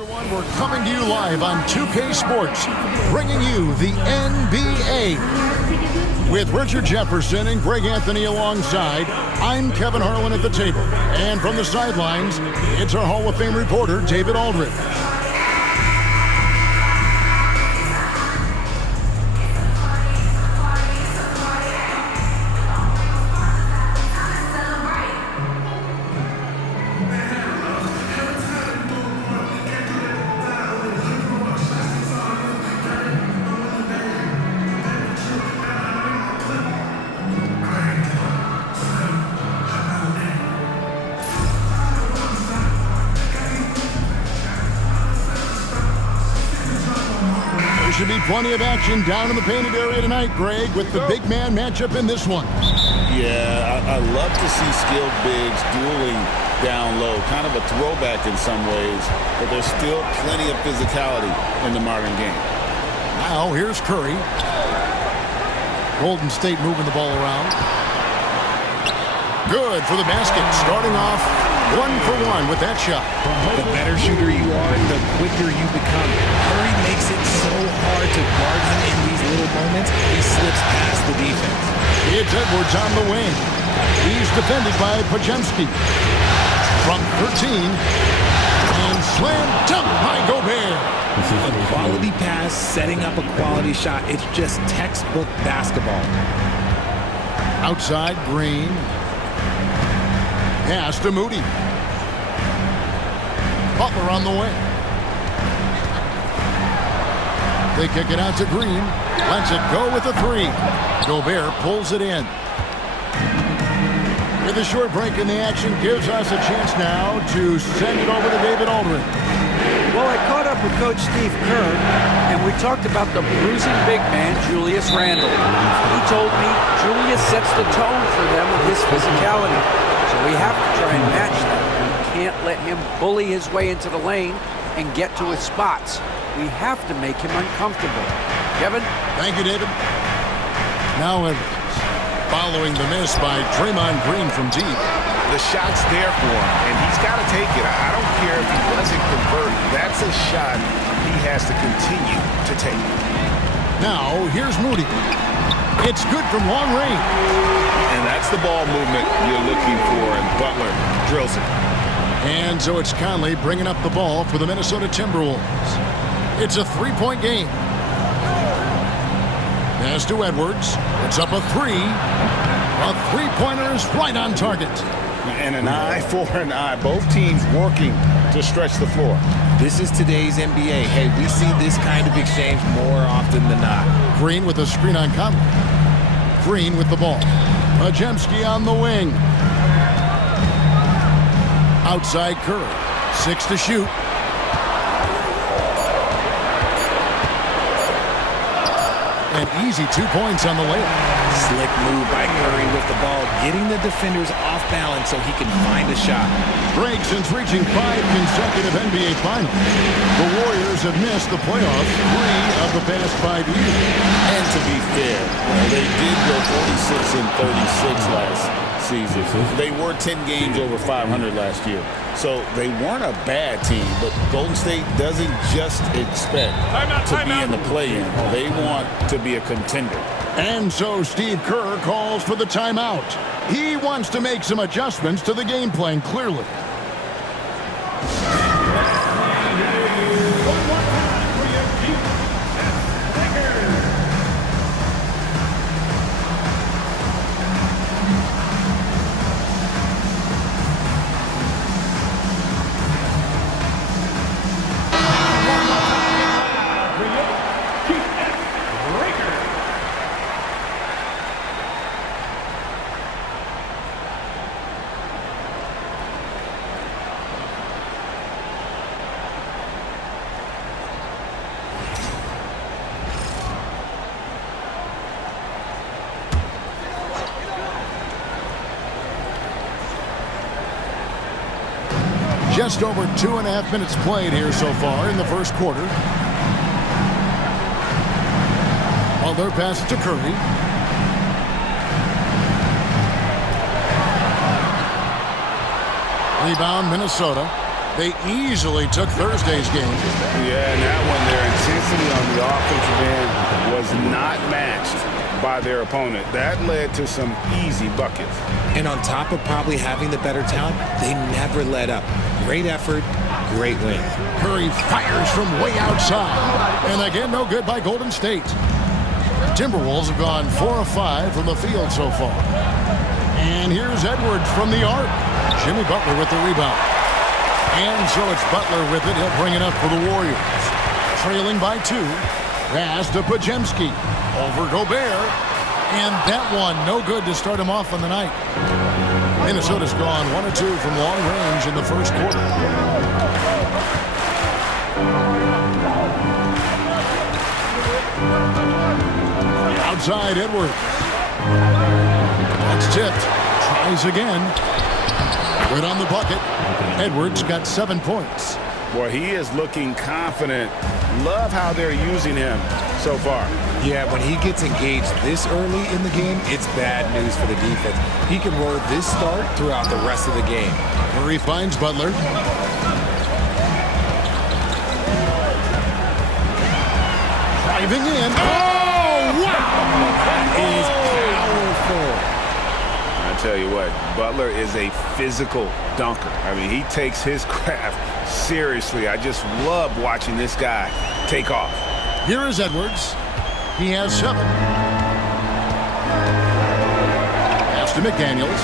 Everyone, we're coming to you live on 2K Sports, bringing you the NBA. With Richard Jefferson and Greg Anthony alongside, I'm Kevin Harlan at the table. And from the sidelines, it's our Hall of Fame reporter, David Aldridge. Should be plenty of action down in the painted area tonight, Greg, with the big man matchup in this one. Yeah, I love to see skilled bigs dueling down low. Kind of a throwback in some ways, but there's still plenty of physicality in the modern game. Now, here's Curry. Golden State moving the ball around. Good for the basket, starting off 1-for-1 with that shot. The better shooter you are, the quicker you become. Curry makes it so hard to guard him in these little moments. He slips past the defense. It's Edwards on the wing. He's defended by Pajemski. From 13. And slam dunk by Gobert. A quality pass, setting up a quality shot. It's just textbook basketball. Outside, Green. Pass to Moody. Butler on the way. They kick it out to Green. Lets it go with a three. Gobert pulls it in. With a short break in the action, gives us a chance now to send it over to David Aldridge. Well, I caught up with Coach Steve Kerr, and we talked about the bruising big man, Julius Randle. He told me Julius sets the tone for them with his physicality. So we have to try and match that. We can't let him bully his way into the lane and get to his spots. We have to make him uncomfortable. Kevin? Thank you, David. Now Edwards. Following the miss by Draymond Green from deep. The shot's there for him, and he's got to take it. I don't care if he doesn't convert. That's a shot he has to continue to take. Now, here's Moody. It's good from long range. And that's the ball movement you're looking for, and Butler drills it. And so it's Conley bringing up the ball for the Minnesota Timberwolves. It's a three-point game. Pass to Edwards. It's up a three. A three-pointer is right on target. And an eye for an eye. Both teams working to stretch the floor. This is today's NBA. Hey, we see this kind of exchange more often than not. Green with a screen on Conley. Green with the ball. Pajemski on the wing. Outside Curry. 6 to shoot. An easy 2 points on the layup. Slick move by Curry with the ball, getting the defenders off balance so he can find a shot. Greg, since reaching 5 consecutive NBA Finals, the Warriors have missed the playoffs 3 of the past 5 years. And to be fair, they did go 46 and 36 last season. They were 10 games over 500 last year. So they weren't a bad team, but Golden State doesn't just expect to be in the play-in. They want to be a contender. And so Steve Kerr calls for the timeout. He wants to make some adjustments to the game plan, clearly. Just over 2.5 minutes played here so far in the first quarter. Butler passes to Curry. Rebound, Minnesota. They easily took Thursday's game. Yeah, and that one, their intensity on the offensive end was not matched by their opponent. That led to some easy buckets. And on top of probably having the better talent, they never let up. Great effort, great win. Curry fires from way outside. And again, no good by Golden State. Timberwolves have gone 4 of 5 from the field so far. And here's Edwards from the arc. Jimmy Butler with the rebound. And so it's Butler with it. He'll bring it up for the Warriors. Trailing by 2. Pass to Podziemski. Over Gobert. And that one, no good to start him off on the night. Minnesota's gone 1 of 2 from long range in the first quarter. Outside Edwards. That's tipped. Tries again. Good on the bucket. Edwards got 7 points. Boy, he is looking confident. Love how they're using him so far. Yeah, when he gets engaged this early in the game, it's bad news for the defense. He can roll this start throughout the rest of the game. Murray finds Butler. Driving in. Oh, wow! That is powerful. I tell you what, Butler is a physical dunker. I mean, he takes his craft seriously. I just love watching this guy take off. Here is Edwards. He has 7. Pass to McDaniels.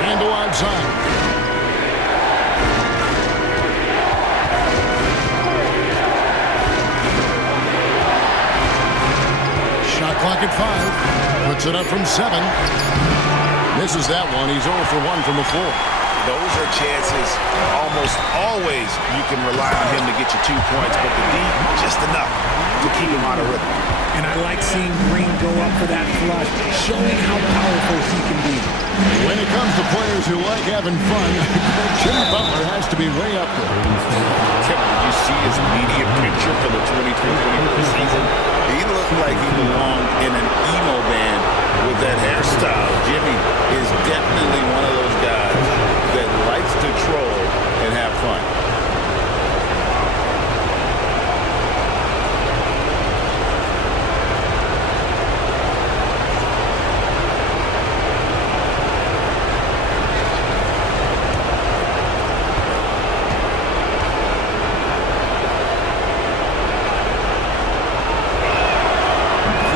Randle outside. Shot clock at 5. Puts it up from 7. Misses that one. He's 0 for 1 from the floor. Those are chances almost always you can rely on him to get you 2 points, but the D, just enough to keep him out of rhythm. And I like seeing Green go up for that flush, showing how powerful he can be. When it comes to players who like having fun, Jimmy Butler has to be way up there. Kevin, did you see his media picture for the 23-24 season? He looked like he belonged in an emo band with that hairstyle. Jimmy is definitely one of those guys that likes to troll and have fun.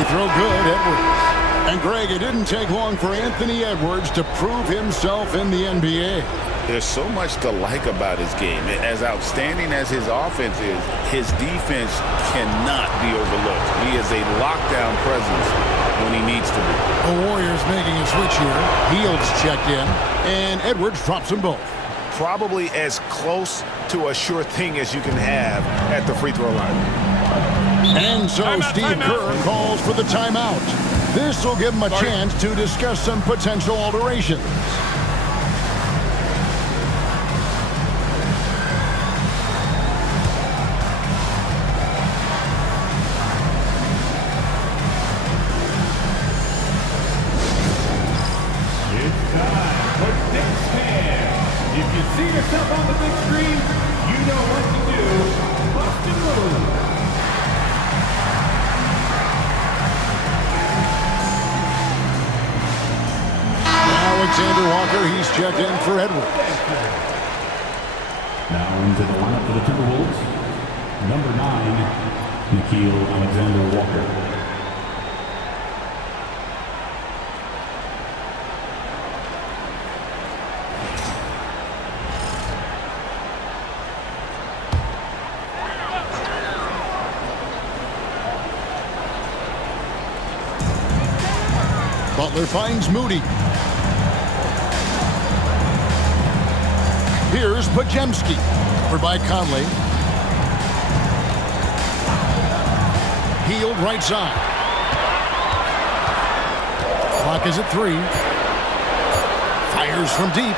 Throw good, Edwards. And Greg, it didn't take long for Anthony Edwards to prove himself in the NBA. There's so much to like about his game. As outstanding as his offense is, his defense cannot be overlooked. He is a lockdown presence when he needs to be. The Warriors making a switch here. Heald's checked in, and Edwards drops them both. Probably as close to a sure thing as you can have at the free throw line. And so Steve Kerr calls for the timeout. This will give him a chance to discuss some potential alterations. It's time for Six Man. If you see yourself on the big screen, you know what to do. Bust and move. Alexander Walker, he's checked in for Edwards. Now into the lineup for the Timberwolves, number 9, Nickeil Alexander-Walker. Butler finds Moody. Here's Podziemski, covered by Conley. Hield right side. Clock is at 3. Fires from deep.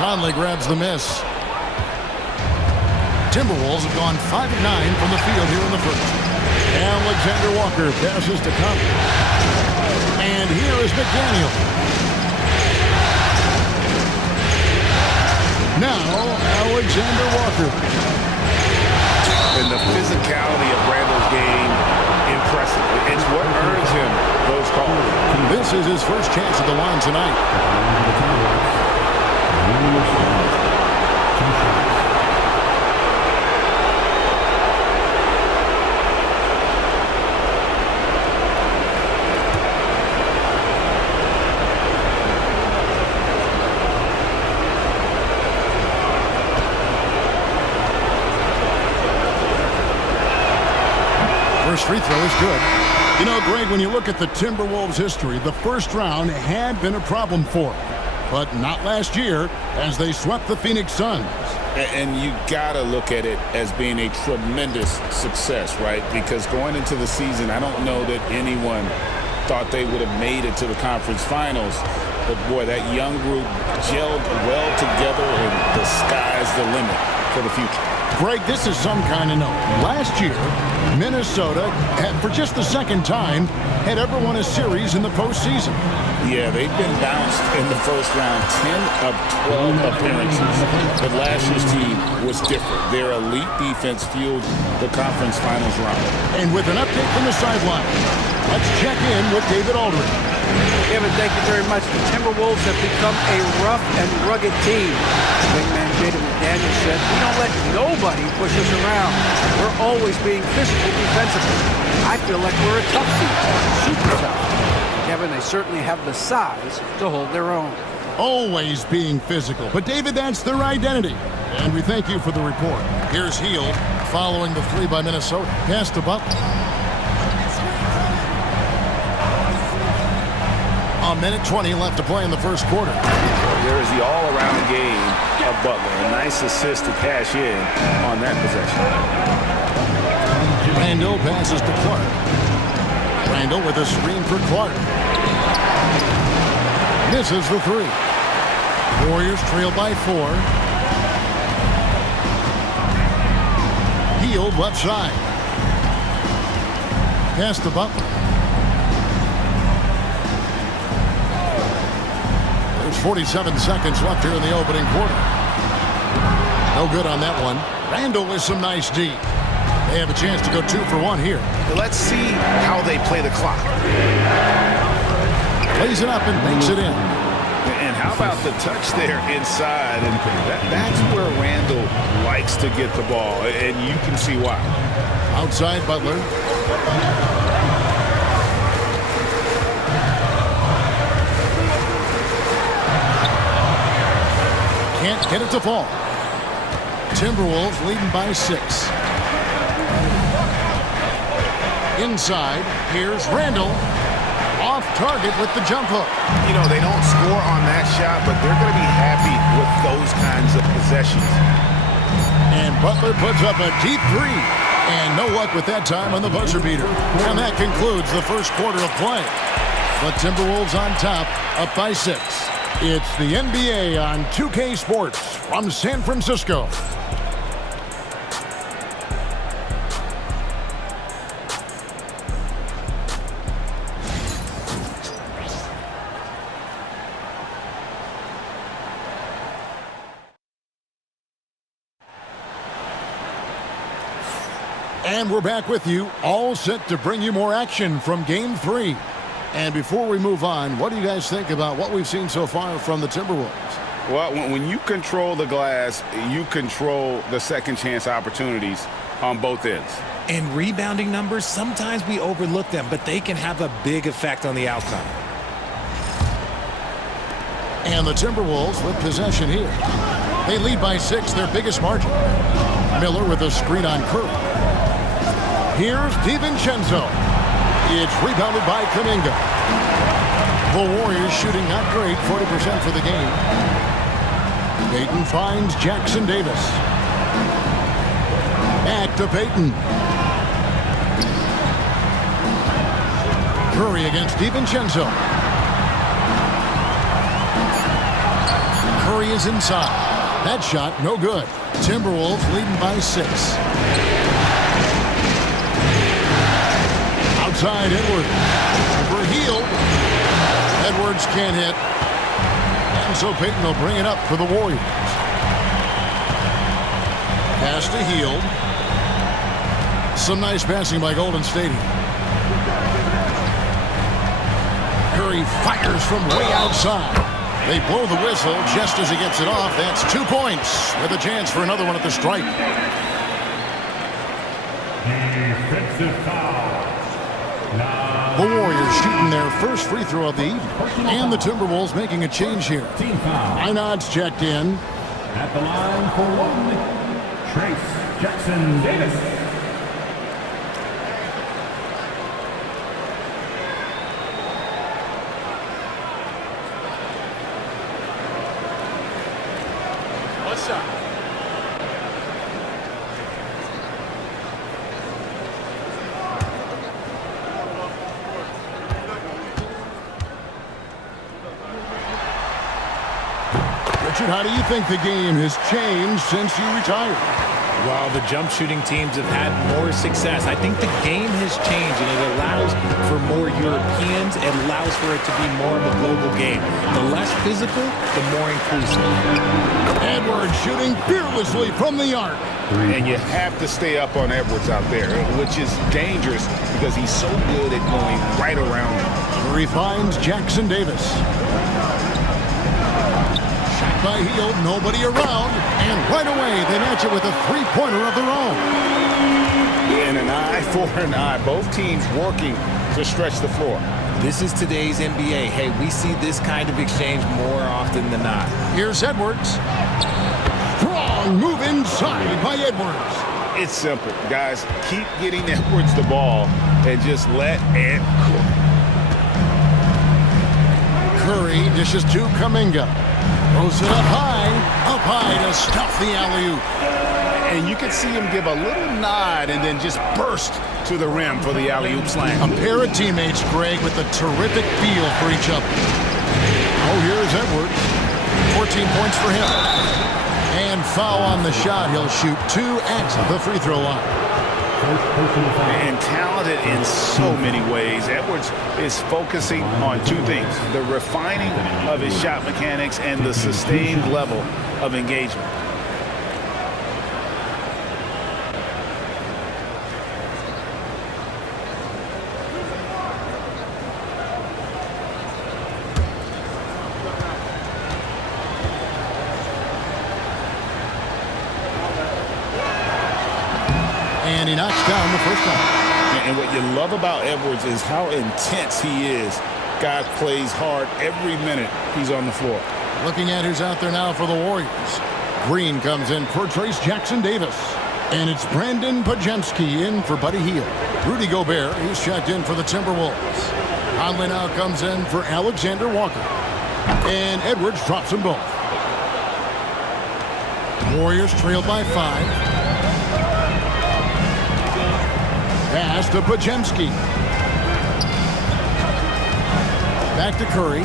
Conley grabs the miss. Timberwolves have gone 5 of 9 from the field here in the first. Alexander Walker passes to Conley. And here is McDaniel. Now, Alexander Walker. And the physicality of Randall's game, impressive. It's what earns him those calls. This is his first chance at the line tonight. First free throw is good. You know, Greg, when you look at the Timberwolves' history, the first round had been a problem for them. But not last year, as they swept the Phoenix Suns. And you got to look at it as being a tremendous success, right? Because going into the season, I don't know that anyone thought they would have made it to the conference finals. But, boy, that young group gelled well together, and the sky's the limit for the future. Greg, this is some kind of note. Last year, Minnesota had, for just the second time, had ever won a series in the postseason. Yeah, they've been bounced in the first round, 10 of 12 appearances. But last year's team was different. Their elite defense fueled the conference finals round. And with an update from the sideline, let's check in with David Aldridge. Kevin, thank you very much. The Timberwolves have become a rough and rugged team. Big man Jaden McDaniel said, "We don't let nobody push us around. We're always being physical defensively. I feel like we're a tough team, super tough." Kevin, they certainly have the size to hold their own. Always being physical. But, David, that's their identity. And we thank you for the report. Here's Hield following the three by Minnesota. Pass to Butler. A minute 20 left to play in the first quarter. There is the all-around game of Butler. A nice assist to cash in on that possession. Randall passes to Clark. Randall with a screen for Clark. Misses the three. Warriors trail by 4. Hield left side. Pass to Butler. There's 47 seconds left here in the opening quarter. No good on that one. Randall with some nice D. They have a chance to go 2 for 1 here. Let's see how they play the clock. Plays it up and makes it in. And how about the touch there inside? And that's where Randall likes to get the ball, and you can see why. Outside Butler. Can't get it to fall. Timberwolves leading by 6. Inside, here's Randall. Off target with the jump hook. You know, they don't score on that shot, but they're going to be happy with those kinds of possessions. And Butler puts up a deep 3. And no luck with that time on the buzzer beater. And that concludes the first quarter of play. The Timberwolves on top, up by 6. It's the NBA on 2K Sports from San Francisco. And we're back with you, all set to bring you more action from Game 3. And before we move on, what do you guys think about what we've seen so far from the Timberwolves? Well, when you control the glass, you control the second chance opportunities on both ends. And rebounding numbers, sometimes we overlook them, but they can have a big effect on the outcome. And the Timberwolves with possession here. They lead by 6, their biggest margin. Miller with a screen on Curry. Here's DiVincenzo. It's rebounded by Kuminga. The Warriors shooting not great, 40% for the game. Payton finds Jackson Davis. Back to Payton. Curry against DiVincenzo. Curry is inside. That shot, no good. Timberwolves leading by 6. Outside Edwards. For Hield. Edwards can't hit. And so Payton will bring it up for the Warriors. Pass to Hield. Some nice passing by Golden State. Curry fires from way outside. They blow the whistle just as he gets it off. That's 2 points with a chance for another one at the stripe. Defensive foul. The Warriors shooting their first free throw of the evening. And the Timberwolves making a change here. Team foul. Einod's checked in. At the line for one, Trace Jackson Davis. What's up? Richard, how do you think the game has changed since you retired? While the jump shooting teams have had more success, I think the game has changed, and it allows for more Europeans. It allows for it to be more of a global game. The less physical, the more inclusive. Edwards shooting fearlessly from the arc. And you have to stay up on Edwards out there, which is dangerous because he's so good at going right around him. Curry finds Jackson Davis. Shot by Hield, nobody around, and right away they match it with a three-pointer of their own. And an eye for an eye. Both teams working to stretch the floor. This is today's NBA. Hey, we see this kind of exchange more often than not. Here's Edwards. Strong move inside by Edwards. It's simple, guys. Keep getting Edwards the ball and just let it cook. Curry dishes to Kuminga. Throws it up high to stuff the alley-oop. And you can see him give a little nod and then just burst to the rim for the alley-oop slam. A pair of teammates, Greg, with a terrific feel for each other. Oh, here's Edwards. 14 points for him. And foul on the shot. He'll shoot 2 at the free throw line. And talented in so many ways. Edwards is focusing on 2 things: the refining of his shot mechanics and the sustained level of engagement. And he knocks down the first one. And what you love about Edwards is how intense he is. Guy plays hard every minute he's on the floor. Looking at who's out there now for the Warriors. Green comes in for Trace Jackson Davis. And it's Brandon Pajemski in for Buddy Hield. Rudy Gobert, he's checked in for the Timberwolves. Conley now comes in for Alexander Walker. And Edwards drops them both. Warriors trailed by 5. Pass to Pajemski. Back to Curry.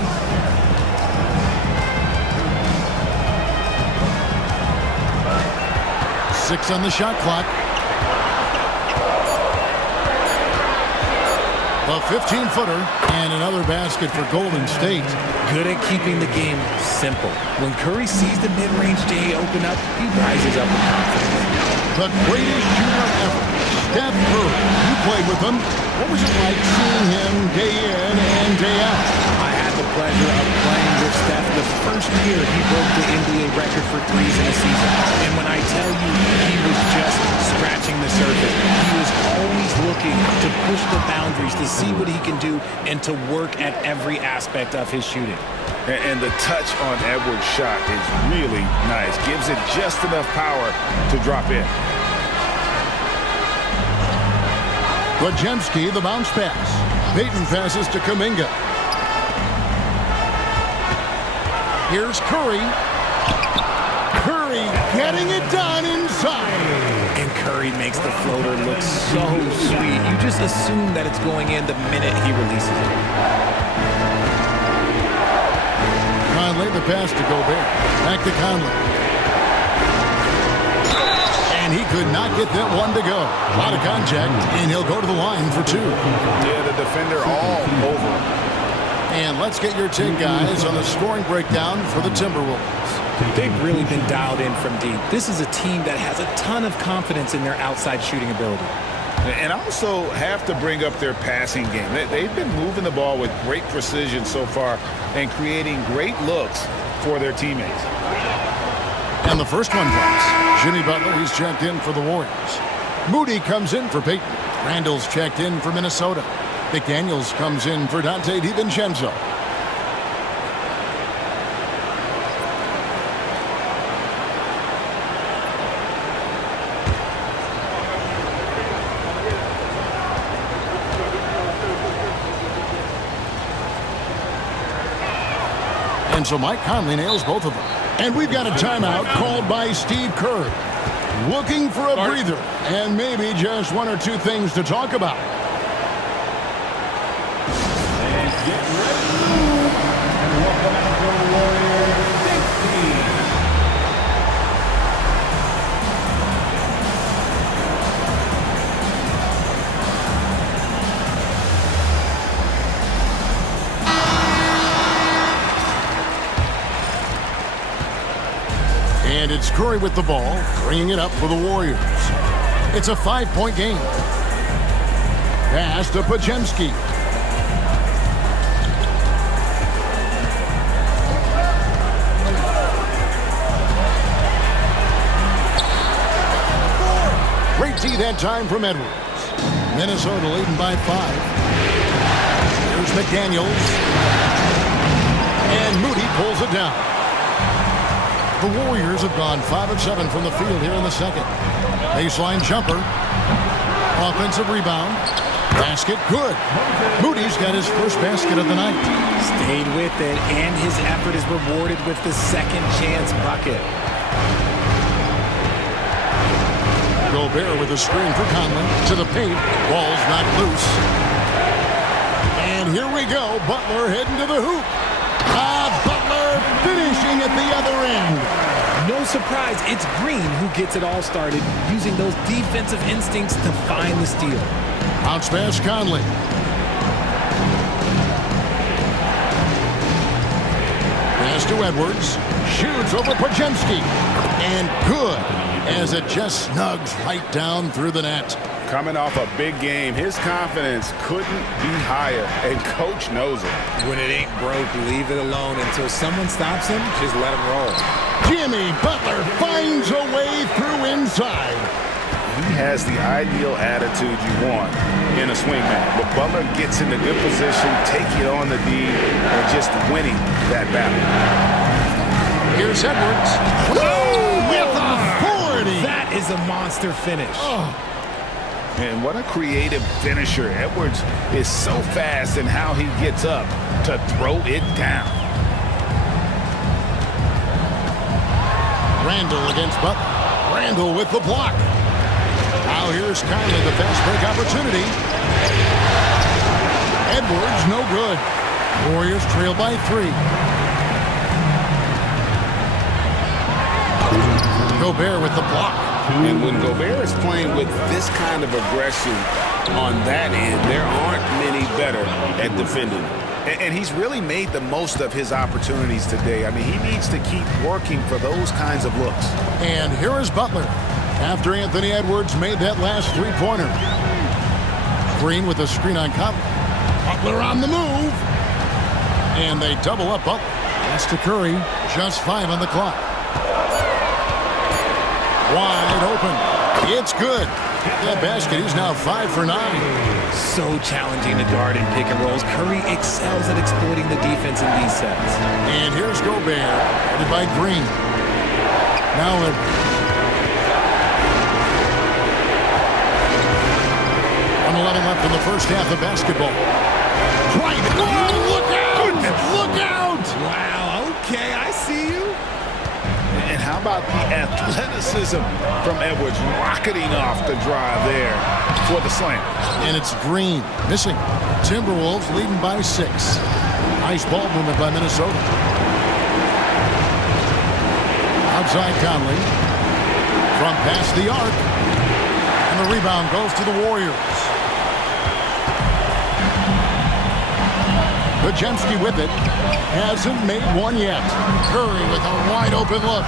Six on the shot clock. A 15-footer and another basket for Golden State. Good at keeping the game simple. When Curry sees the mid-range day open up, he rises up with confidence. The greatest shooter ever, Steph Curry. You played with him. What was it like seeing him day in and day out? I had the pleasure of playing with Steph the first year he broke the NBA record for threes in a season. And when I tell you he was just scratching the surface, he was always looking to push the boundaries, to see what he can do, and to work at every aspect of his shooting. And the touch on Edwards' shot is really nice. Gives it just enough power to drop in. Pajemski, the bounce pass. Payton passes to Kuminga. Here's Curry. Curry getting it done inside. And Curry makes the floater look so sweet. You just assume that it's going in the minute he releases it. Conley, the pass to Gobert. Back to Conley. And he could not get that one to go. A lot of contact, and he'll go to the line for 2. Yeah, the defender all over. And let's get your take, guys, on the scoring breakdown for the Timberwolves. They've really been dialed in from deep. This is a team that has a ton of confidence in their outside shooting ability. And also have to bring up their passing game. They've been moving the ball with great precision so far and creating great looks for their teammates. And the first one drops. Jimmy Butler, he's checked in for the Warriors. Moody comes in for Peyton. Randall's checked in for Minnesota. McDaniels comes in for Dante DiVincenzo. And so Mike Conley nails both of them. And we've got a timeout called by Steve Kerr. Looking for a breather and maybe just one or two things to talk about. And get ready. And welcome out to the Warriors Big Team. And it's Curry with the ball, bringing it up for the Warriors. It's a 5-point game. Pass to Pajemski. Great D that time from Edwards. Minnesota leading by 5. Here's McDaniels. And Moody pulls it down. The Warriors have gone 5 of 7 from the field here in the second. Baseline jumper. Offensive rebound. Basket good. Moody's got his first basket of the night. Stayed with it, and his effort is rewarded with the second chance bucket. Gobert with a screen for Conley. To the paint. Ball's not loose. And here we go. Butler heading to the hoop. Butler finishing at the other end. No surprise, it's Green who gets it all started, using those defensive instincts to find the steal. Bounce pass Conley. Pass to Edwards. Shoots over Pajemski. And good, as it just snugs right down through the net. Coming off a big game, his confidence couldn't be higher, and coach knows it. When it ain't broke, leave it alone until someone stops him. Just let him roll. Jimmy Butler finds a way through inside. He has the ideal attitude you want in a swingman. But Butler gets in a good position, taking on the D, and just winning that battle. Here's Edwards. Oh, with authority. That is a monster finish. Oh. And what a creative finisher. Edwards is so fast in how he gets up to throw it down. Randall against Butler. Randall with the block. Now here's Conley, the fast break opportunity. Edwards, no good. Warriors trail by 3. Gobert with the block. And when Gobert is playing with this kind of aggression on that end, there aren't many better at defending. And he's really made the most of his opportunities today. I mean, he needs to keep working for those kinds of looks. And here is Butler after Anthony Edwards made that last 3-pointer. Green with a screen on Conley. Butler on the move. And they double up Butler. That's to Curry. Just 5 on the clock. Wide open. It's good. That basket, he's now 5 for 9. So challenging to guard in pick and rolls. Curry excels at exploiting the defense in these sets. And here's Gobert, headed by Green. Now 1:11 left in the first half of basketball. Right. Oh, look out! Look out! Wow, okay, I see you. And how about the athleticism from Edwards rocketing off the drive there for the slam. And it's Green missing. Timberwolves leading by 6. Nice ball movement by Minnesota. Outside Conley. From past the arc. And the rebound goes to the Warriors. Pajemski with it. Hasn't made one yet. Curry with a wide open look.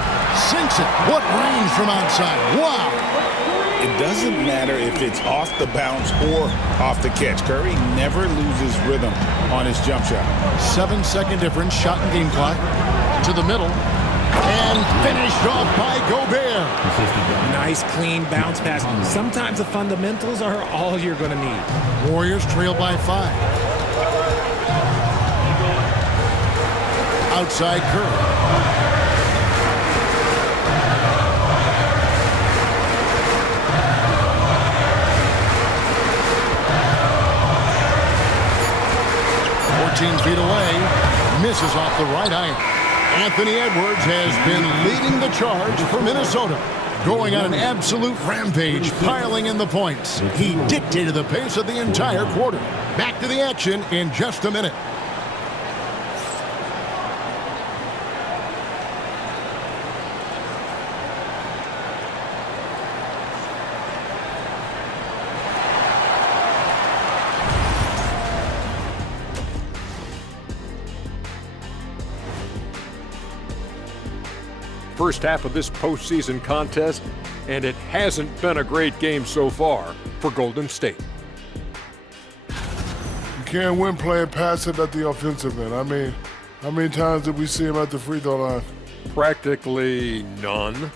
Sinks it. What range from outside. Wow. It doesn't matter if it's off the bounce or off the catch. Curry never loses rhythm on his jump shot. 7-second difference. Shot and game clock. To the middle. And finished off by Gobert. Nice, clean bounce pass. Sometimes the fundamentals are all you're going to need. Warriors trail by 5. Outside Curry. Feet away, misses off the right iron. Anthony Edwards has been leading the charge for Minnesota, going on an absolute rampage, piling in the points. He dictated the pace of the entire quarter. Back to the action in just a minute. First half of this postseason contest, and it hasn't been a great game so far for Golden State. You can't win playing passive at the offensive end. I mean, how many times did we see him at the free throw line? Practically none.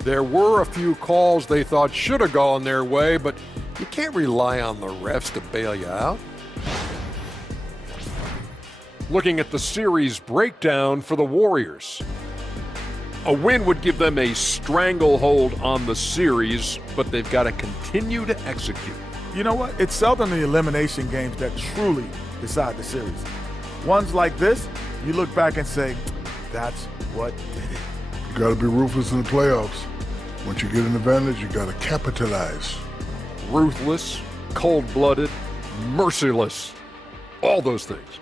There were a few calls they thought should have gone their way, but you can't rely on the refs to bail you out. Looking at the series breakdown for the Warriors. A win would give them a stranglehold on the series, but they've got to continue to execute. You know what? It's seldom the elimination games that truly decide the series. Ones like this, you look back and say, that's what did it. You got to be ruthless in the playoffs. Once you get an advantage, you got to capitalize. Ruthless, cold-blooded, merciless, all those things.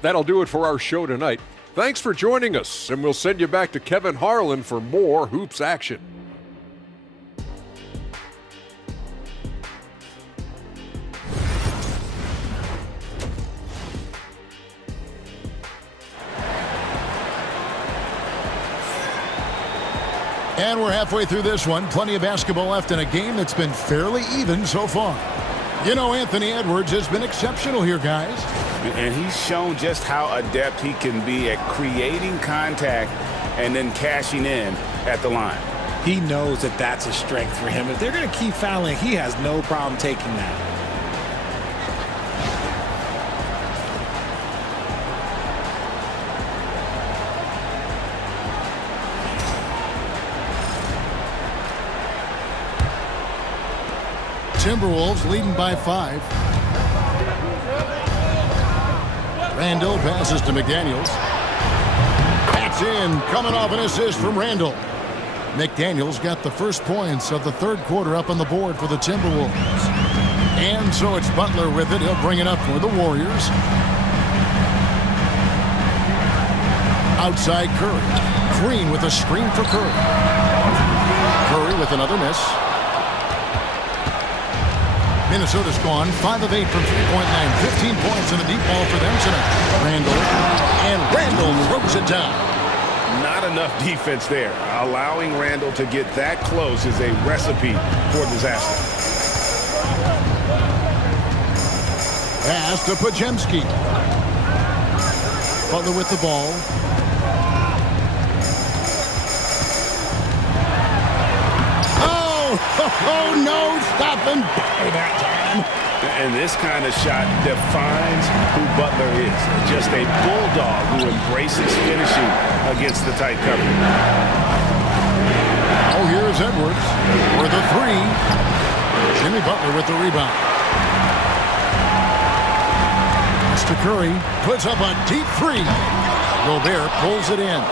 That'll do it for our show tonight. Thanks for joining us, and we'll send you back to Kevin Harlan for more Hoops action. And we're halfway through this one. Plenty of basketball left in a game that's been fairly even so far. You know, Anthony Edwards has been exceptional here, guys. And he's shown just how adept he can be at creating contact and then cashing in at the line. He knows that that's a strength for him. If they're going to keep fouling, he has no problem taking that. Timberwolves leading by 5. Randall passes to McDaniels. That's in, coming off an assist from Randall. McDaniels got the first points of the third quarter up on the board for the Timberwolves. And so it's Butler with it. He'll bring it up for the Warriors. Outside Curry. Green with a screen for Curry. Curry with another miss. Minnesota's gone 5 of 8 from three-point line. 15 points and a deep ball for them tonight. Randall throws it down. Not enough defense there. Allowing Randall to get that close is a recipe for disaster. Pass to Pajemski. Butler with the ball. Oh, no, stopping by that time. And this kind of shot defines who Butler is. Just a bulldog who embraces finishing against the tight cover. Oh, here's Edwards for the 3. Jimmy Butler with the rebound. Mr. Curry puts up a deep 3. Gobert pulls it in.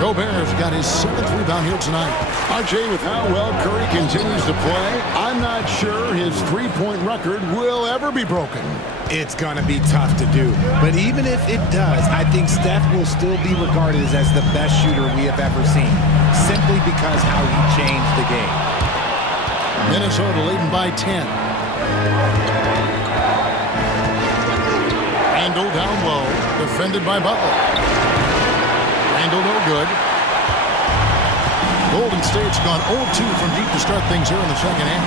Gobert's got his 7th rebound here tonight. RJ, with how well Curry continues to play, I'm not sure his three-point record will ever be broken. It's going to be tough to do. But even if it does, I think Steph will still be regarded as the best shooter we have ever seen, simply because how he changed the game. Minnesota leading by 10. Randall down low, defended by Butler. Randall no good. Golden State's gone 0-2 from deep to start things here in the second half.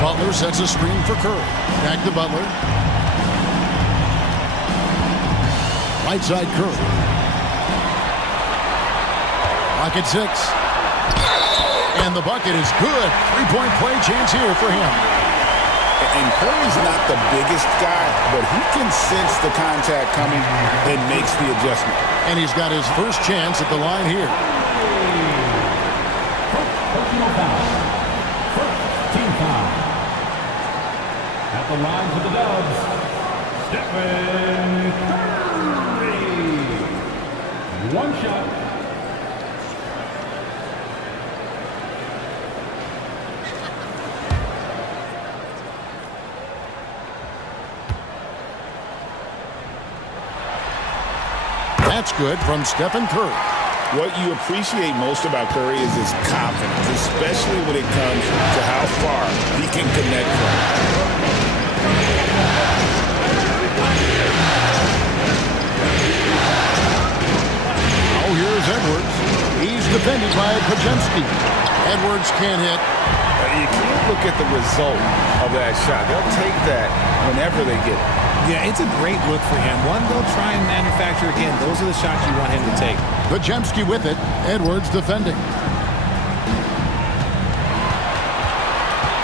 Butler sets a screen for Curry. Back to Butler. Right side Curry. Rocket 6. And the bucket is good. Three-point play chance here for him. And Curry's not the biggest guy, but he can sense the contact coming and makes the adjustment. And he's got his first chance at the line here. Personal foul. First team foul. At the line for the Dubs, Stephen Curry. One shot. That's good from Stephen Curry. What you appreciate most about Curry is his confidence, especially when it comes to how far he can connect from. Now here's Edwards. He's defended by Pajemski. Edwards can't hit. You can't look at the result of that shot. They'll take that whenever they get it. Yeah, it's a great look for him. One they'll try and manufacture again. Those are the shots you want him to take. Pajemski with it. Edwards defending.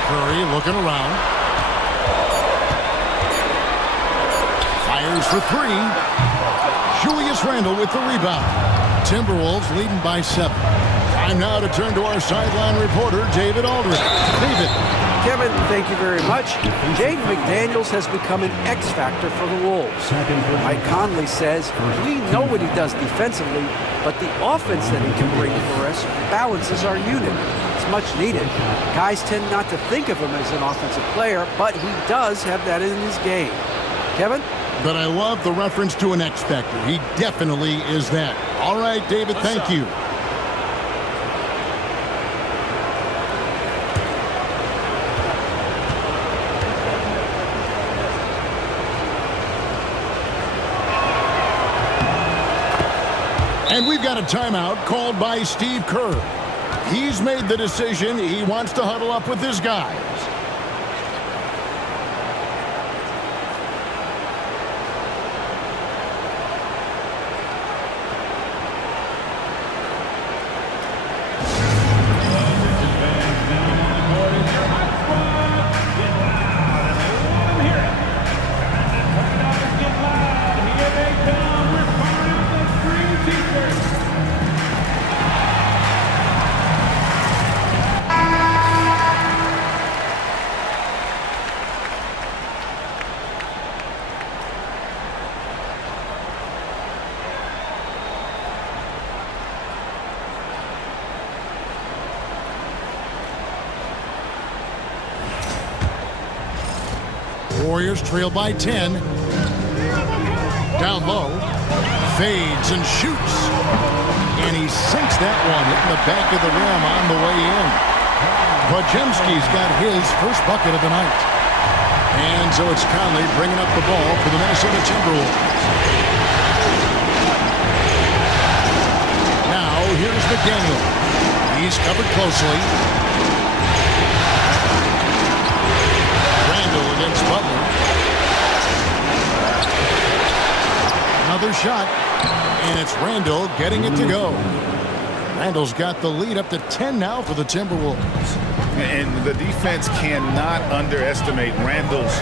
Curry looking around. Fires for three. Julius Randle with the rebound. Timberwolves leading by 7. Time now to turn to our sideline reporter, David Aldridge. David. Kevin, thank you very much. Jaden McDaniels has become an X factor for the Wolves. Mike Conley says, we know what he does defensively, but the offense that he can bring for us balances our unit. It's much needed. Guys tend not to think of him as an offensive player, but he does have that in his game. Kevin? But I love the reference to an X factor. He definitely is that. All right, David, thank you. And we've got a timeout called by Steve Kerr. He's made the decision. He wants to huddle up with his guys. Warriors trail by 10. Down low. Fades and shoots. And he sinks that one in the back of the rim on the way in. Pajemski's got his first bucket of the night. And so it's Conley bringing up the ball for the Minnesota Timberwolves. Now here's McDaniel. He's covered closely. Against Butler. Another shot, and it's Randle getting it to go. Randle's got the lead up to 10 now for the Timberwolves. And the defense cannot underestimate Randle's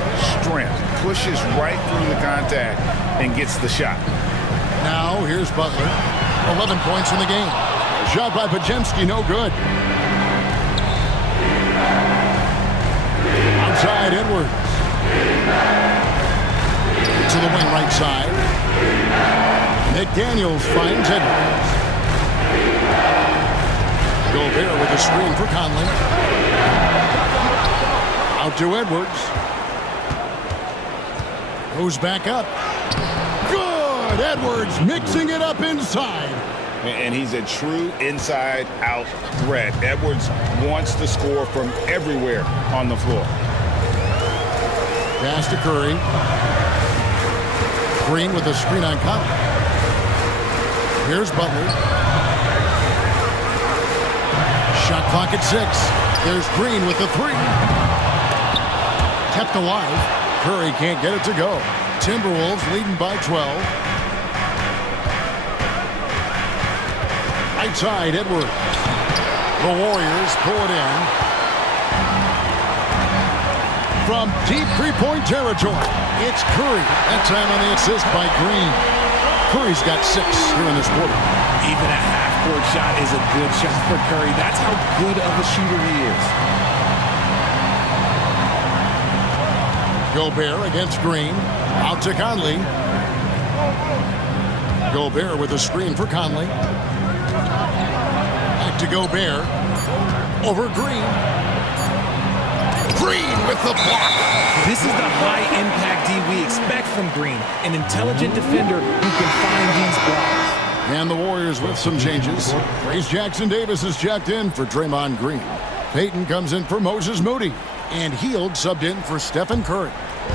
strength. Pushes right through the contact and gets the shot. Now here's Butler. 11 points in the game. Shot by Pajemski, no good. Outside Edwards. To the wing right side. McDaniels finds Edwards. Gobert with a screen for Conley. Out to Edwards. Goes back up. Good! Edwards mixing it up inside. And he's a true inside-out threat. Edwards wants to score from everywhere on the floor. Pass to Curry. Green with a screen on Conley. Here's Butler. Shot clock at 6. There's Green with the 3. Kept alive. Curry can't get it to go. Timberwolves leading by 12. Right side, Edwards. The Warriors pull it in. From deep three-point territory, it's Curry. That time on the assist by Green. Curry's got 6 here in this quarter. Even a half-court shot is a good shot for Curry. That's how good of a shooter he is. Gobert against Green. Out to Conley. Gobert with a screen for Conley. Back to Gobert. Over Green. Green with the block. This is the high-impact D we expect from Green, an intelligent defender who can find these blocks. And the Warriors with some changes. Trace Jackson-Davis is checked in for Draymond Green. Payton comes in for Moses Moody. And Hield subbed in for Stephen Curry.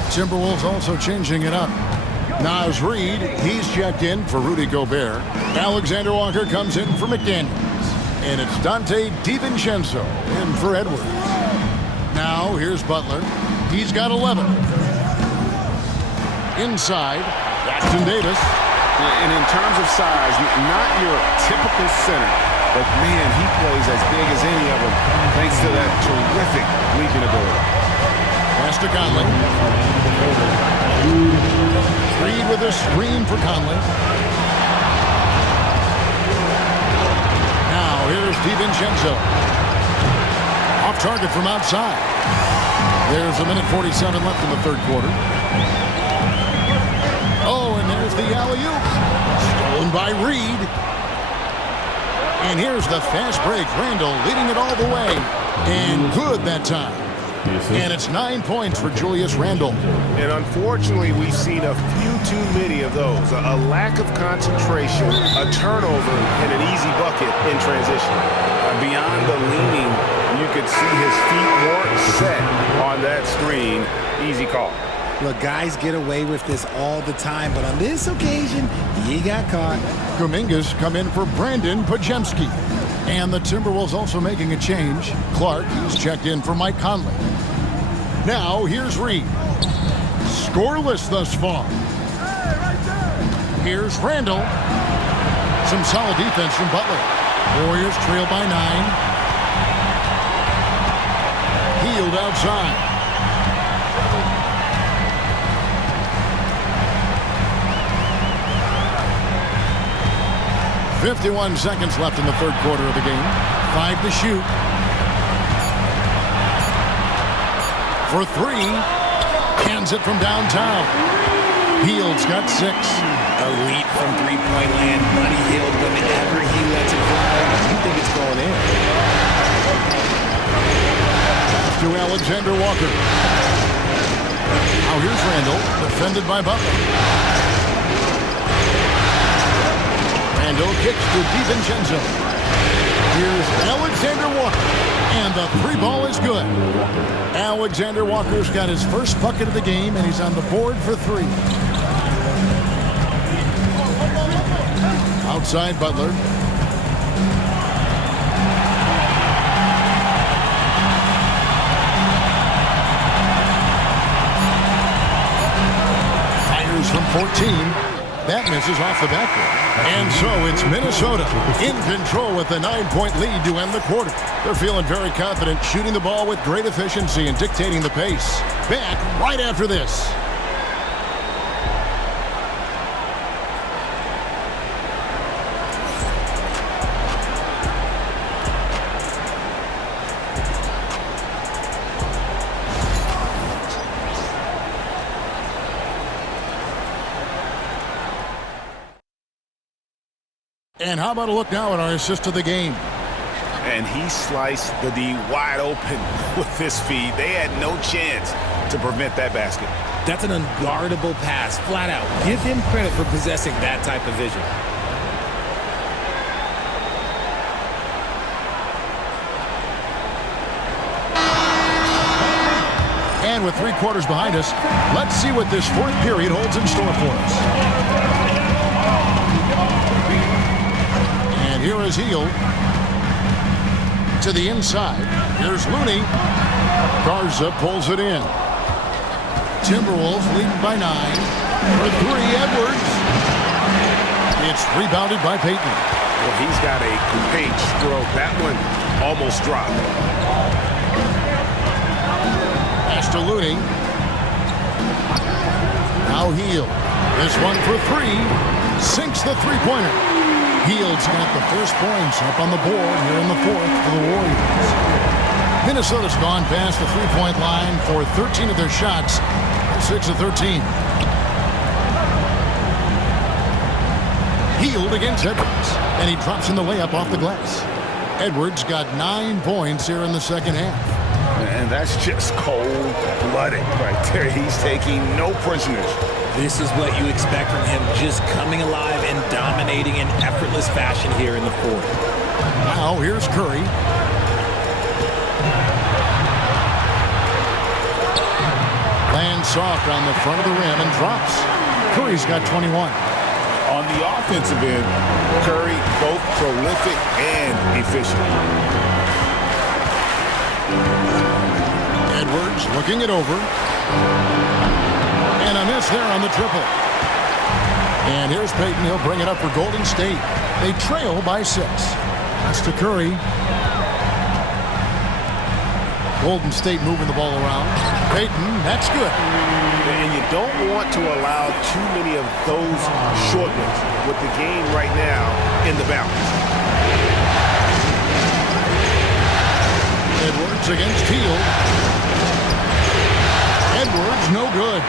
Timberwolves also changing it up. Naz Reid, he's checked in for Rudy Gobert. Alexander Walker comes in for McDaniels. And it's Dante DiVincenzo in for Edwards. Now here's Butler. He's got 11. Inside, Jackson-Davis. And in terms of size, not your typical center, but man, he plays as big as any of them thanks to that terrific leaping ability. Pass to Conley. Reed with a screen for Conley. Now here's DiVincenzo. Off target from outside. There's 1:47 left in the third quarter. Oh, and there's the alley-oop. Stolen by Reed. And here's the fast break. Randall leading it all the way. And good that time. And it's 9 points for Julius Randle. And unfortunately, we've seen a few too many of those. A lack of concentration, a turnover, and an easy bucket in transition. Beyond the leaning, you could see his feet weren't set on that screen. Easy call. Look, guys get away with this all the time, but on this occasion, he got caught. Kuminga's come in for Brandon Podziemski. And the Timberwolves also making a change. Clark, he's checked in for Mike Conley. Now, here's Reed. Scoreless thus far. Here's Randall. Some solid defense from Butler. Warriors trail by 9. Hield outside. .51 seconds left in the third quarter of the game. 5 to shoot. For 3. Hands it from downtown. Hield's got 6. Elite from three-point land. Money Hield whenever he lets it fly. You think it's going in. To Alexander Walker. Now here's Randall, defended by Butler. Randall kicks to DiVincenzo. Here's Alexander Walker. And the 3-ball is good. Alexander Walker's got his first bucket of the game, and he's on the board for 3. Outside Butler. Fires from 14. That misses off the backboard. And so it's Minnesota in control with a 9-point lead to end the quarter. They're feeling very confident, shooting the ball with great efficiency and dictating the pace. Back right after this. And how about a look now at our assist of the game? And he sliced the D wide open with his feet. They had no chance to prevent that basket. That's an unguardable pass, flat out. Give him credit for possessing that type of vision. And with 3 quarters behind us, let's see what this 4th period holds in store for us. And here is Hield to the inside. Here's Looney. Garza pulls it in. Timberwolves leading by 9. For 3, Edwards. It's rebounded by Payton. Well, he's got a great stroke. That one almost dropped. Pass to Looney. Now Hield. This one for 3. Sinks the three-pointer. Hield's got the first points up on the board here in the 4th for the Warriors. Minnesota's gone past the three-point line for 13 of their shots. 6 of 13. Hield against Edwards, and he drops in the layup off the glass. Edwards got 9 points here in the second half. And that's just cold-blooded right there. He's taking no prisoners. This is what you expect from him, just coming alive and dominating in effortless fashion here in the 4th. Now here's Curry. Lands soft on the front of the rim and drops. Curry's got 21. On the offensive end, Curry both prolific and efficient. Edwards looking it over. And a miss there on the triple. And here's Payton. He'll bring it up for Golden State. They trail by 6. That's to Curry. Golden State moving the ball around. Payton, that's good. And you don't want to allow too many of those short ones with the game right now in the balance. Edwards against Hield. Edwards, no good.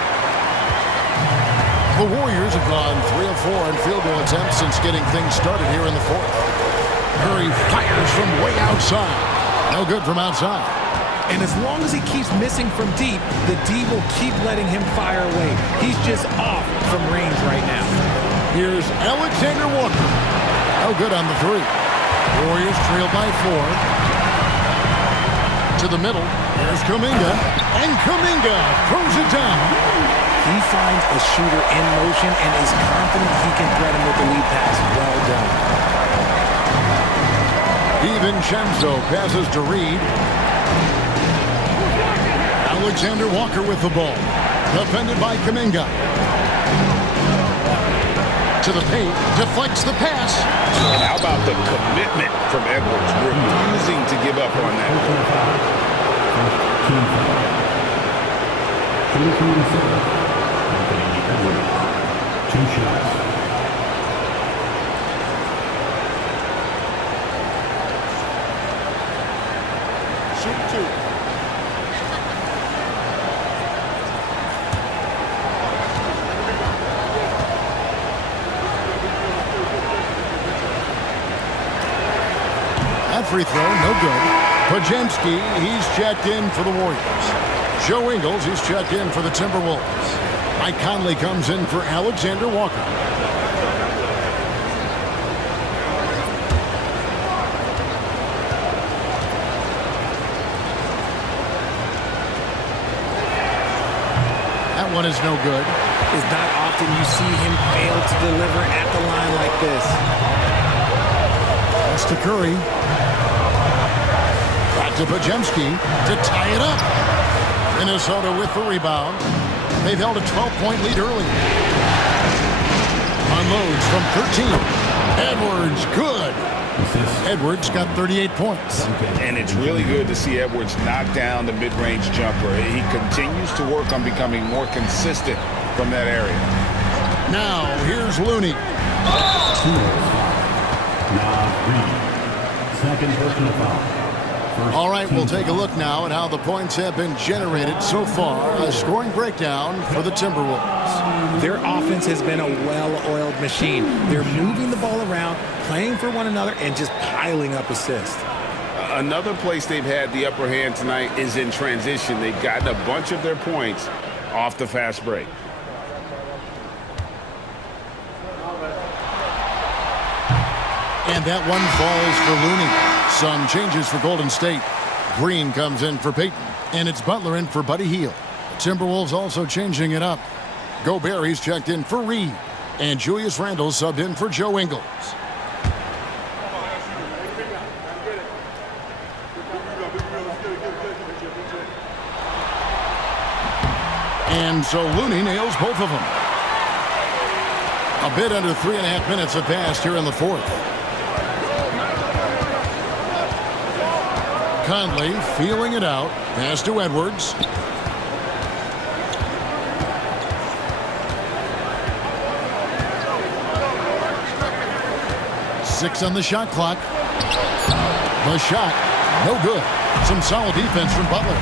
The Warriors have gone 3 of 4 on field goal attempts since getting things started here in the 4th. Curry fires from way outside. No good from outside. And as long as he keeps missing from deep, the D will keep letting him fire away. He's just off from range right now. Here's Alexander Walker. No good on the 3. Warriors trail by 4. To the middle. There's Kuminga. And Kuminga throws it down. He finds a shooter in motion and is confident he can thread him with the lead pass. Well done. DiVincenzo passes to Reed. Alexander Walker with the ball. Defended by Kuminga. To the paint. Deflects the pass. And how about the commitment from Edwards, refusing to give up on that. Two shots. Shoot 2. That free throw, no good. Podziemski, he's checked in for the Warriors. Joe Ingles, he's checked in for the Timberwolves. Mike Conley comes in for Alexander Walker. That one is no good. It's not often you see him fail to deliver at the line like this. That's to Curry. Back to Podziemski to tie it up. Minnesota with the rebound. They've held a 12-point lead early. Unloads from 13. Edwards, good. Edwards got 38 points. And it's really good to see Edwards knock down the mid-range jumper. He continues to work on becoming more consistent from that area. Now, here's Looney. Second personal foul. All right, we'll take a look now at how the points have been generated so far. A scoring breakdown for the Timberwolves. Their offense has been a well-oiled machine. They're moving the ball around, playing for one another, and just piling up assists. Another place they've had the upper hand tonight is in transition. They've gotten a bunch of their points off the fast break. And that one falls for Looney. Some changes for Golden State. Green comes in for Payton, and it's Butler in for Buddy Hield. Timberwolves also changing it up. Gobert, he's checked in for Reed. And Julius Randle subbed in for Joe Ingles. And so Looney nails both of them. A bit under 3.5 minutes have passed here in the fourth. Conley feeling it out. Pass to Edwards. Six on the shot clock. The shot, no good. Some solid defense from Butler.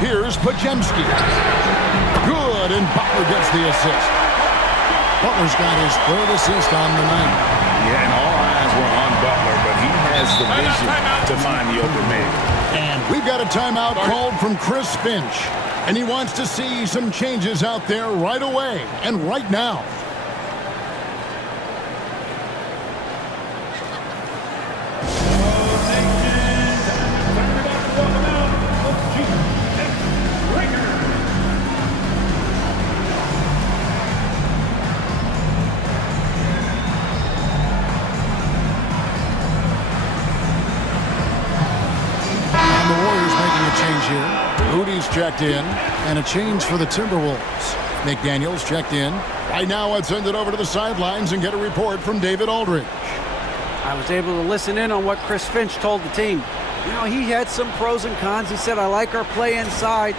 Here's Pajemski. Good, and Butler gets the assist. Butler's got his third assist on the night. Yeah, and all eyes were on Butler, but he has the vision to find the open man. And we've got a timeout called from Chris Finch. And he wants to see some changes out there right away and right now. And the Warriors making a change here. Rudy's checked in, and a change for the Timberwolves. McDaniels checked in. Right now, let's send it over to the sidelines and get a report from David Aldridge. I was able to listen in on what Chris Finch told the team. You know, he had some pros and cons. He said, I like our play inside.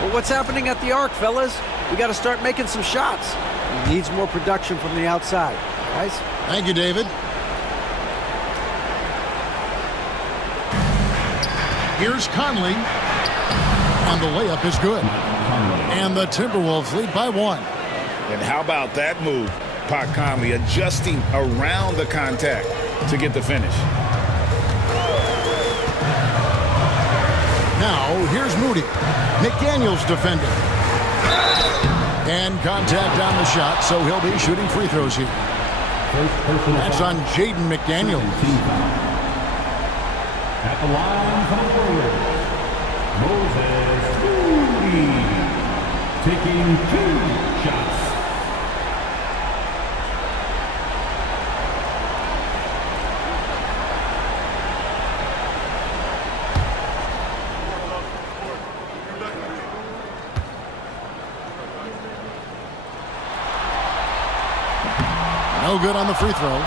But what's happening at the arc, fellas? We got to start making some shots. He needs more production from the outside. Guys? Thank you, David. Here's Conley. And the layup is good. And the Timberwolves lead by 1. And how about that move? Pat Conley adjusting around the contact to get the finish. Now, here's Moody. McDaniels defending. And contact on the shot, so he'll be shooting free throws here. That's on Jaden McDaniels. At the line for the Warriors, Moses Moody, taking 2 shots. No good on the free throw.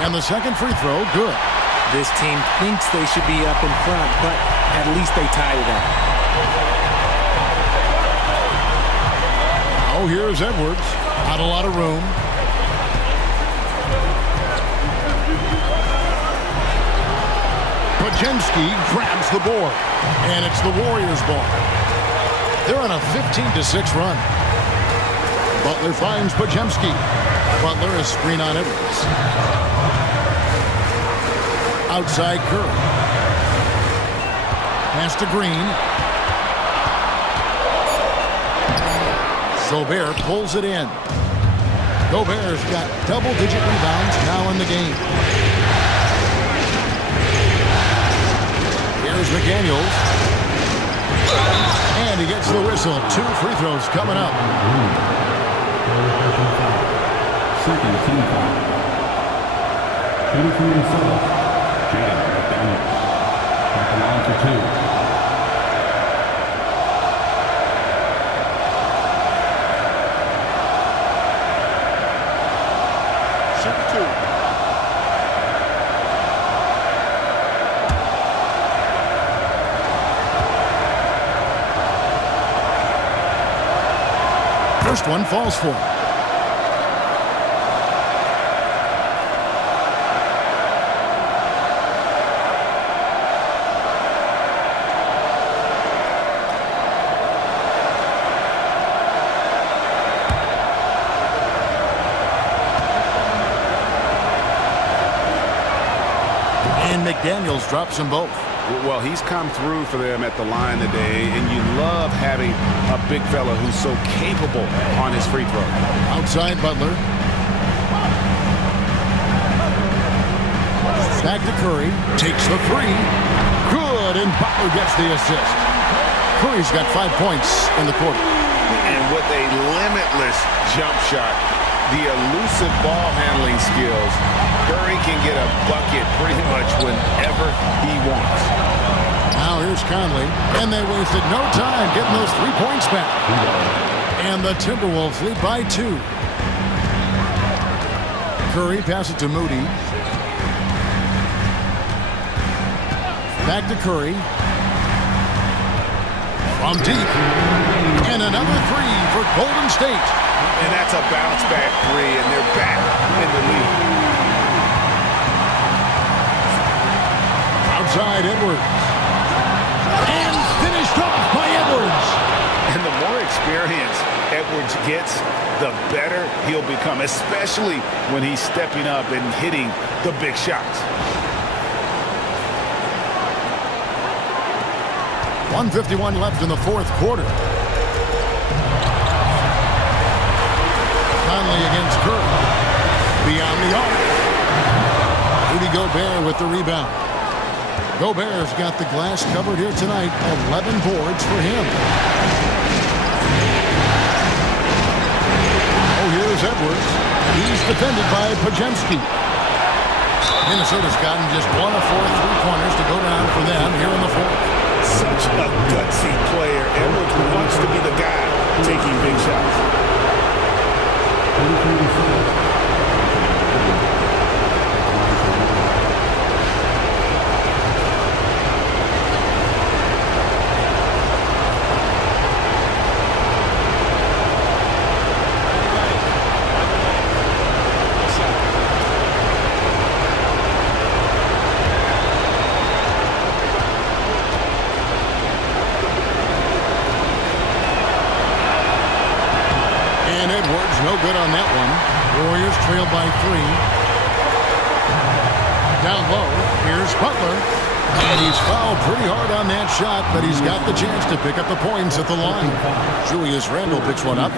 And the second free throw, good. This team thinks they should be up in front, but at least they tied it up. Oh, here's Edwards. Not a lot of room. Pajemski grabs the board. And it's the Warriors' ball. They're on a 15-6 run. Butler finds Pajemski. Butler is screen on Edwards. Outside Curry. Pass to Green. Gobert pulls it in. Gobert's got double-digit rebounds now in the game. Here's McDaniels. And he gets the whistle. 2 free throws coming up. Second team foul. Shooting from himself, Jaden McDaniels. At the line for 2. First one falls for him. McDaniels drops them both. Well, he's come through for them at the line today, and you love having a big fella who's so capable on his free throw. Outside Butler. Back to Curry. Takes the three. Good, and Butler gets the assist. Curry's got 5 points in the quarter. And with a limitless jump shot, the elusive ball handling skills, Curry can get a bucket pretty much whenever he wants. Now here's Conley, and they wasted no time getting those 3 points back. And the Timberwolves lead by 2. Curry passes it to Moody. Back to Curry. From deep. And another 3 for Golden State. And that's a bounce back 3, and they're back in the lead. Outside Edwards. And finished off by Edwards. And the more experience Edwards gets, the better he'll become, especially when he's stepping up and hitting the big shots. 1:51 left in the fourth quarter. Conley against Curry. Beyond the arc. Rudy Gobert with the rebound. Gobert's got the glass covered here tonight. 11 boards for him. Oh, here's Edwards. He's defended by Podziemski. Minnesota's gotten just 1 of 4 3-pointers to go down for them here in the fourth. Such a gutsy player. Edwards wants to be the guy taking big shots. No good on that one. Warriors trail by 3. Down low, here's Butler. And he's fouled pretty hard on that shot, but he's got the chance to pick up the points at the line. Julius Randle picks one up.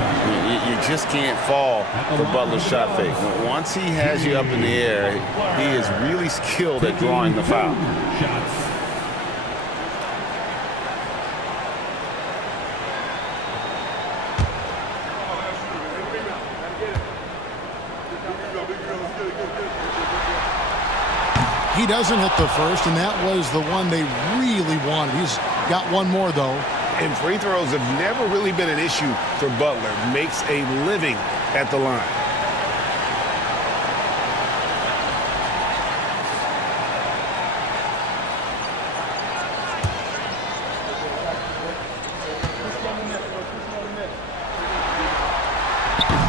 You just can't fall for Butler's shot fake. Once he has you up in the air, he is really skilled at drawing the foul. He doesn't hit the first, and that was the one they really wanted. He's got one more, though. And free throws have never really been an issue for Butler. Makes a living at the line.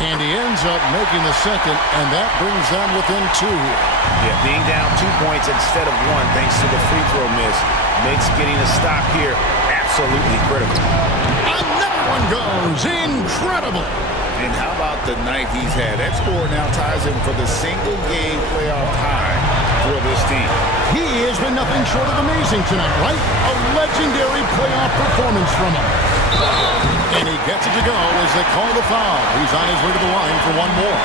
And he ends up making the second, and that brings them within 2 here. Yeah, being down 2 points instead of 1 thanks to the free throw miss makes getting a stop here absolutely critical. Another one goes. Incredible. And how about the night he's had? That score now ties him for the single-game playoff high for this team. He has been nothing short of amazing tonight, right? A legendary playoff performance from him. And he gets it to go as they call the foul. He's on his way to the line for one more.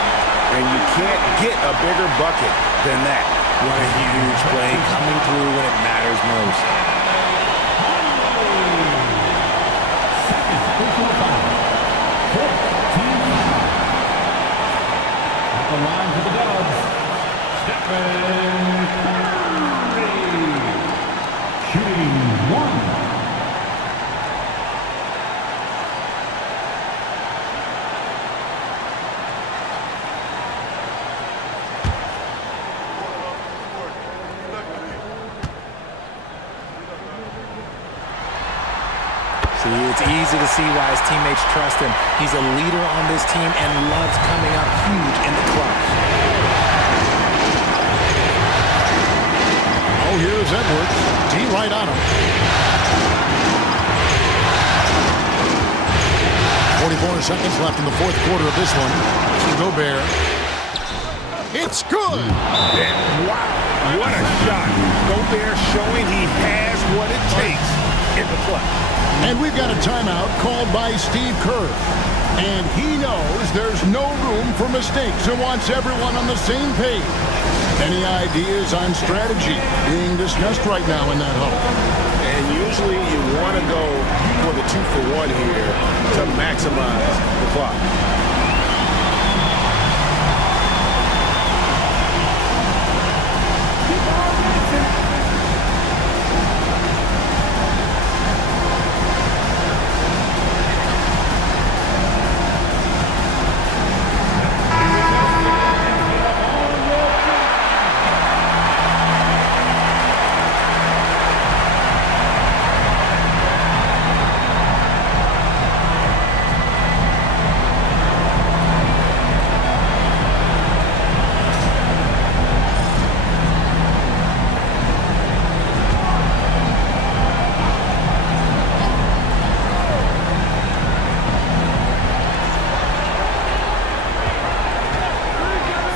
And you can't get a bigger bucket than that. What a huge play coming through when it matters most. At the line for the Dubs, Stephen Curry. Shooting 1. It's easy to see why his teammates trust him. He's a leader on this team and loves coming up huge in the clutch. Oh, here's Edwards. D right on him. 44 seconds left in the fourth quarter of this one. To Gobert. It's good. And wow, what a shot. Gobert showing he has what it takes in the clutch. And we've got a timeout called by Steve Kerr. And he knows there's no room for mistakes and wants everyone on the same page. Any ideas on strategy being discussed right now in that huddle? And usually you want to go for the 2-for-1 here to maximize the clock.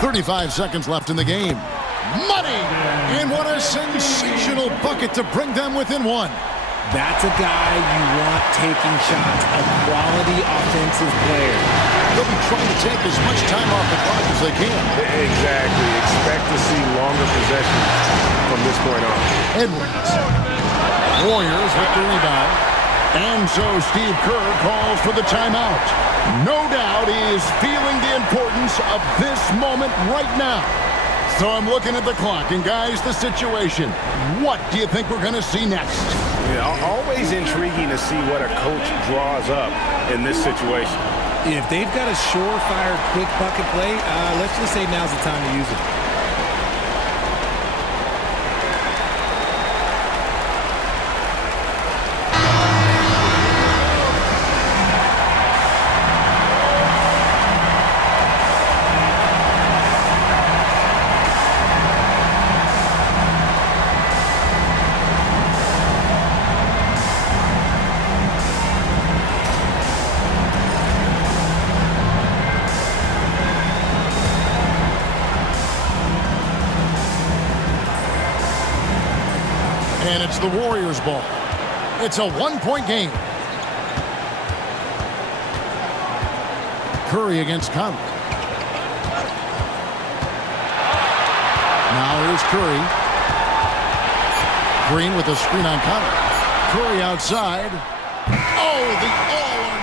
.35 seconds left in the game. Money! And what a sensational bucket to bring them within one. That's a guy you want taking shots, a quality offensive player. They'll be trying to take as much time off the clock as they can. Exactly. Expect to see longer possessions from this point on. Edwards. Warriors with the rebound. And so Steve Kerr calls for the timeout. No doubt he is feeling the importance of this moment right now. So I'm looking at the clock, and guys, the situation. What do you think we're going to see next? Yeah, always intriguing to see what a coach draws up in this situation. If they've got a surefire quick bucket play, let's just say now's the time to use it. And it's the Warriors' ball. It's a one-point game. Curry against Conley. Now here's Curry. Green with a screen on Conley. Curry outside. Oh, the all